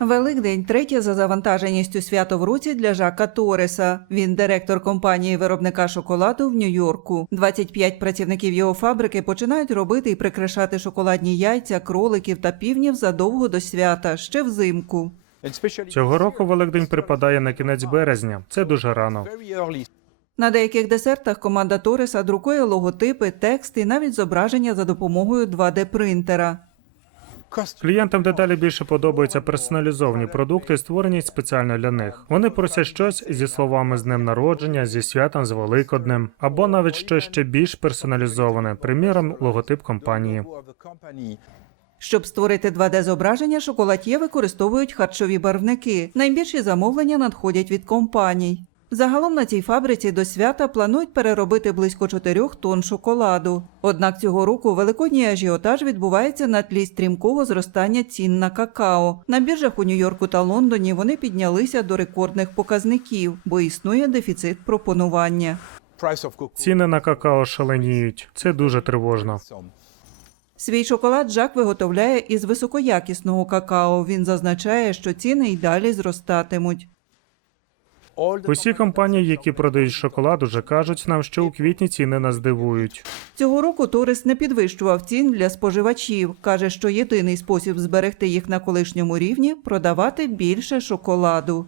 Великдень третє за завантаженістю свято в році для Жака Тореса. Він директор компанії виробника шоколаду в Нью-Йорку. 25 працівників його фабрики починають робити і прикрашати шоколадні яйця, кроликів та півнів задовго до свята, ще взимку. Цього року Великдень припадає на кінець березня. Це дуже рано. На деяких десертах команда Тореса друкує логотипи, текст і навіть зображення за допомогою 2D-принтера. Клієнтам дедалі більше подобаються персоналізовані продукти, створені спеціально для них. Вони просять щось зі словами з днем народження, зі святом з Великоднем, або навіть щось ще більш персоналізоване, приміром, логотип компанії. Щоб створити 2D-зображення, шоколад'є використовують харчові барвники. Найбільші замовлення надходять від компаній. Загалом на цій фабриці до свята планують переробити близько 4 тонн шоколаду. Однак цього року великодній ажіотаж відбувається на тлі стрімкого зростання цін на какао. На біржах у Нью-Йорку та Лондоні вони піднялися до рекордних показників, бо існує дефіцит пропонування. Ціни на какао шаленіють. Це дуже тривожно. Свій шоколад Жак виготовляє із високоякісного какао. Він зазначає, що ціни й далі зростатимуть. Усі компанії, які продають шоколад, уже кажуть нам, що у квітні ціни нас здивують. Цього року Торис не підвищував цін для споживачів. каже, що єдиний спосіб зберегти їх на колишньому рівні продавати більше шоколаду.